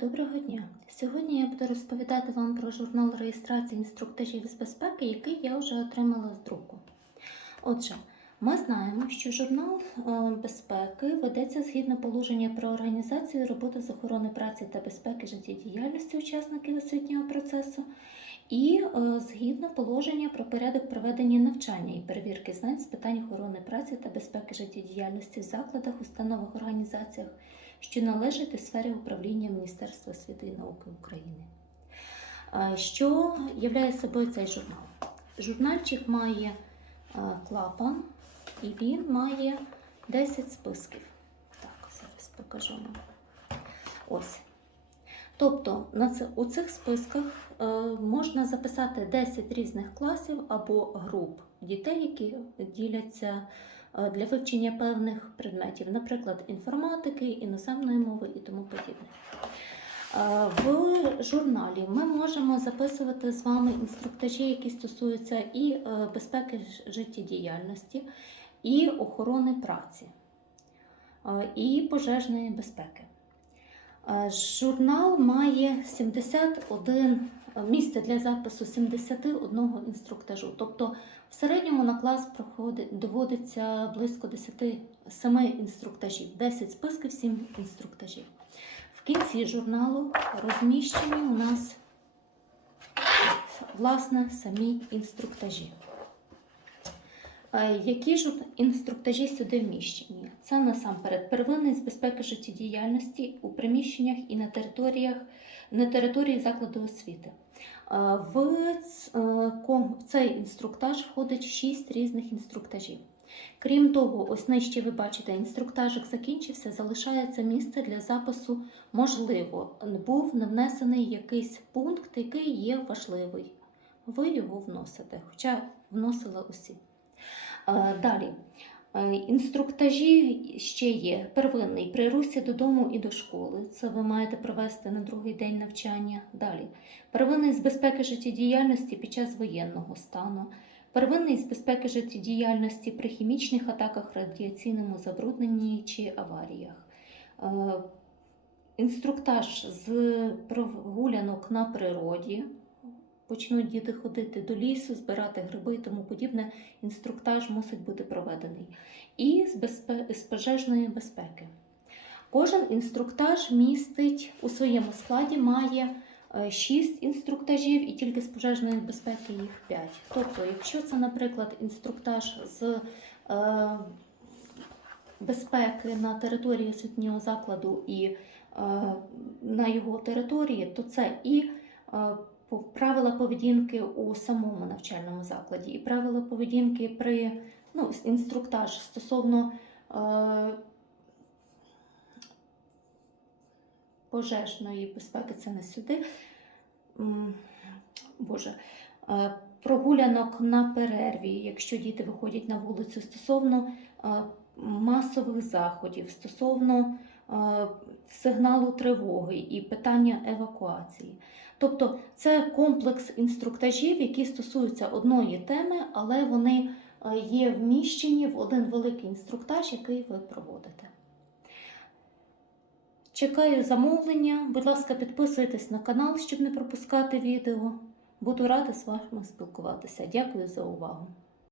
Доброго дня! Сьогодні я буду розповідати вам про журнал реєстрації інструктажів з безпеки, який я вже отримала з друку. Отже, ми знаємо, що журнал е, безпеки ведеться згідно положення про організацію роботи з охорони праці та безпеки життєдіяльності учасників освітнього процесу, і е, згідно положення про порядок проведення навчання і перевірки знань з питань охорони праці та безпеки життєдіяльності в закладах, установах, організаціях що належить до сфери управління Міністерства освіти і науки України. Е, Що являє собою цей журнал? Журнальчик має е, клапан і він має 10 списків. Так, зараз покажу. Ось. Тобто у цих списках е, можна записати 10 різних класів або груп дітей, які діляться е, для вивчення певних предметів, наприклад, інформатики, іноземної мови і тому подібне. Е, В журналі ми можемо записувати з вами інструктажі, які стосуються і безпеки життєдіяльності, і охорони праці, і пожежної безпеки. Е, Журнал має 71 е, місце для запису 71 інструктажу. Тобто в середньому на клас проходить, доводиться близько 10 7 інструктажів, 10 списків, 7 інструктажів. В кінці журналу розміщені у нас власне самі інструктажі. Е, Які ж інструктажі сюди вміщені? Це насамперед первинний з безпеки життєдіяльності у приміщеннях і на територіях на території закладу освіти. Е, е, в цей інструктаж входить 6 різних інструктажів. Крім того, ось нижче ви бачите, інструктажик закінчився, залишається місце для запису можливо. Був не внесений якийсь пункт, який є важливий. Ви його вносите, хоча вносила усі. Е, Далі. Е, Інструктажі ще є. Первинний при русі додому і до школи. Це ви маєте провести на другий день навчання. Далі. Первинний з безпеки життєдіяльності під час воєнного стану. Первинний з безпеки життєдіяльності при хімічних атаках, радіаційному забрудненні чи аваріях. Е, Інструктаж з прогулянок на природі. Почнуть діти ходити до лісу, збирати гриби і тому подібне. Інструктаж мусить бути проведений. І з, безпе... з пожежної безпеки. Кожен інструктаж містить у своєму складі має 6 інструктажів і тільки з пожежної безпеки їх 5. Тобто, якщо це, наприклад, інструктаж з е, безпеки на території освітнього закладу і е, на його території, то це і е, правила поведінки у самому навчальному закладі, і правила поведінки при ну, інструктаж стосовно е, пожежної безпеки, це не сюди. Боже. Е, Прогулянок на перерві, якщо діти виходять на вулицю, стосовно е, масових заходів, стосовно сигналу тривоги і питання евакуації. Тобто це комплекс інструктажів, які стосуються одної теми, але вони е, є вміщені в один великий інструктаж, який ви проводите. Чекаю замовлення. Будь ласка, підписуйтесь на канал, щоб не пропускати відео. Буду рада з вами спілкуватися. Дякую за увагу.